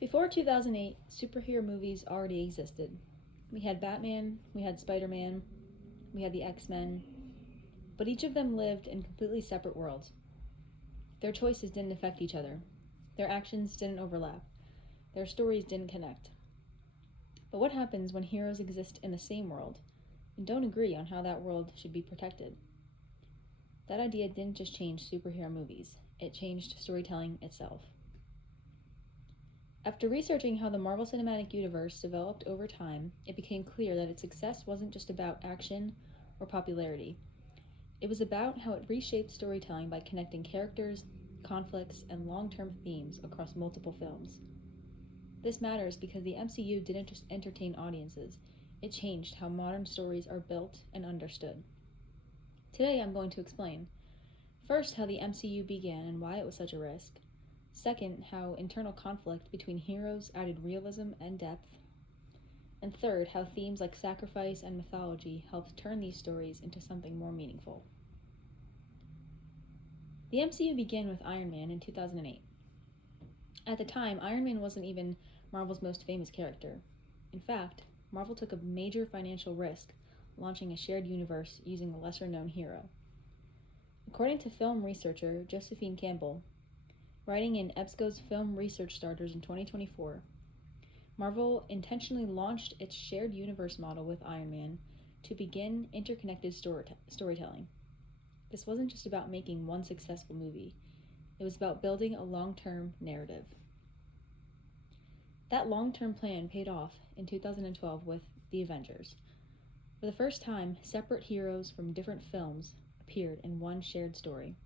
Before 2008, superhero movies already existed. We had Batman, we had Spider-Man, we had the X-Men, but each of them lived in completely separate worlds. Their choices didn't affect each other. Their actions didn't overlap. Their stories didn't connect. But what happens when heroes exist in the same world and don't agree on how that world should be protected? That idea didn't just change superhero movies, it changed storytelling itself. After researching how the Marvel Cinematic Universe developed over time, it became clear that its success wasn't just about action or popularity. It was about how it reshaped storytelling by connecting characters, conflicts, and long-term themes across multiple films. This matters because the MCU didn't just entertain audiences, it changed how modern stories are built and understood. Today I'm going to explain, first, how the MCU began and why it was such a risk. Second, how internal conflict between heroes added realism and depth. And third, how themes like sacrifice and mythology helped turn these stories into something more meaningful. The MCU began with Iron Man in 2008. At the time, Iron Man wasn't even Marvel's most famous character. In fact, Marvel took a major financial risk launching a shared universe using a lesser-known hero. According to film researcher Josephine Campbell, writing in EBSCO's Film Research Starters in 2024, Marvel intentionally launched its shared universe model with Iron Man to begin interconnected storytelling. This wasn't just about making one successful movie, it was about building a long-term narrative. That long-term plan paid off in 2012 with The Avengers. For the first time, separate heroes from different films appeared in one shared story.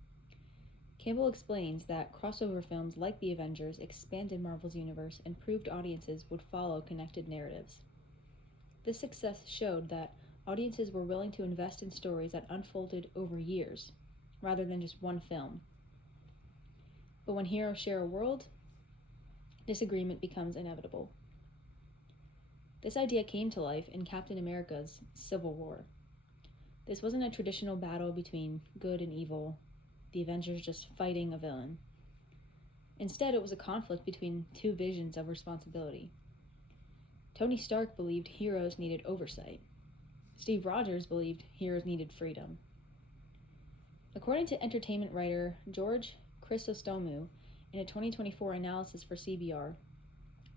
Campbell explains that crossover films like The Avengers expanded Marvel's universe and proved audiences would follow connected narratives. This success showed that audiences were willing to invest in stories that unfolded over years, rather than just one film. But when heroes share a world, disagreement becomes inevitable. This idea came to life in Captain America's Civil War. This wasn't a traditional battle between good and evil, the Avengers just fighting a villain. Instead, it was a conflict between two visions of responsibility. Tony Stark believed heroes needed oversight. Steve Rogers believed heroes needed freedom. According to entertainment writer George Chrysostomou, in a 2024 analysis for CBR,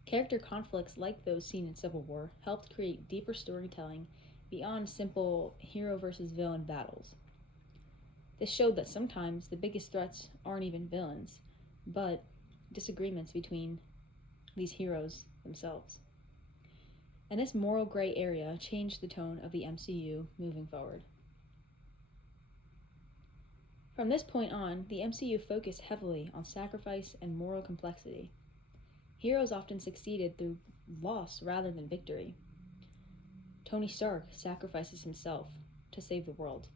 character conflicts like those seen in Civil War helped create deeper storytelling beyond simple hero versus villain battles. This showed that sometimes the biggest threats aren't even villains, but disagreements between these heroes themselves. And this moral gray area changed the tone of the MCU moving forward. From this point on, the MCU focused heavily on sacrifice and moral complexity. Heroes often succeeded through loss rather than victory. Tony Stark sacrifices himself to save the world.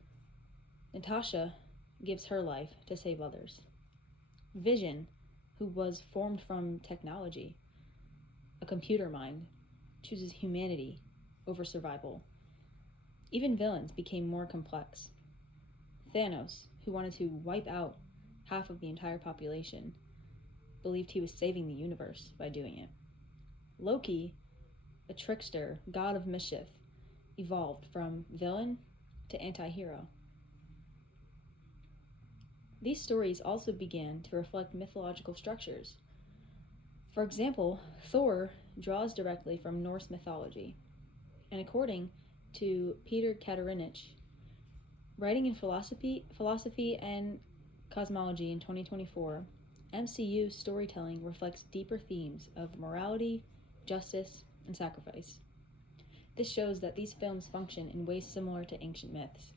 Natasha gives her life to save others. Vision, who was formed from technology, a computer mind, chooses humanity over survival. Even villains became more complex. Thanos, who wanted to wipe out half of the entire population, believed he was saving the universe by doing it. Loki, a trickster, god of mischief, evolved from villain to anti-hero. These stories also began to reflect mythological structures. For example, Thor draws directly from Norse mythology, and according to Peter Katerinich, writing in philosophy and cosmology in 2024, MCU storytelling reflects deeper themes of morality, justice, and sacrifice. This shows that these films function in ways similar to ancient myths.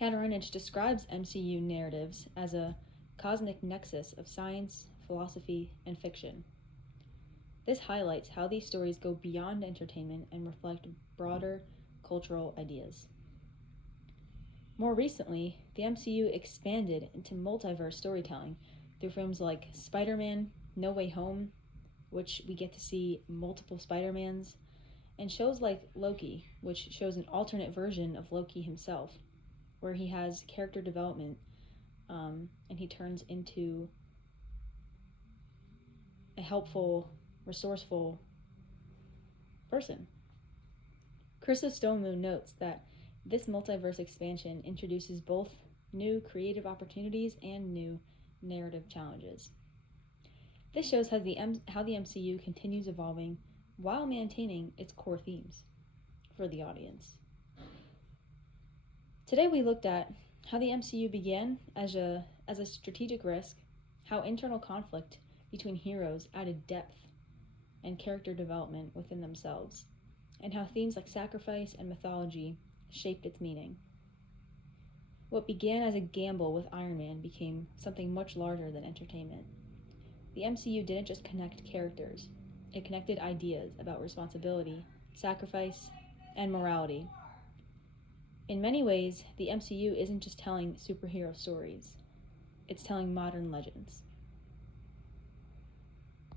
Katerinich describes MCU narratives as a cosmic nexus of science, philosophy, and fiction. This highlights how these stories go beyond entertainment and reflect broader cultural ideas. More recently, the MCU expanded into multiverse storytelling through films like Spider-Man, No Way Home, which we get to see multiple Spider-Mans, and shows like Loki, which shows an alternate version of Loki himself, where he has character development and he turns into a helpful, resourceful person. Krista Stonemoon notes that this multiverse expansion introduces both new creative opportunities and new narrative challenges. This shows how the MCU continues evolving while maintaining its core themes for the audience. Today we looked at how the MCU began as a strategic risk, how internal conflict between heroes added depth and character development within themselves, and how themes like sacrifice and mythology shaped its meaning. What began as a gamble with Iron Man became something much larger than entertainment. The MCU didn't just connect characters, it connected ideas about responsibility, sacrifice, and morality. In many ways, the MCU isn't just telling superhero stories, it's telling modern legends.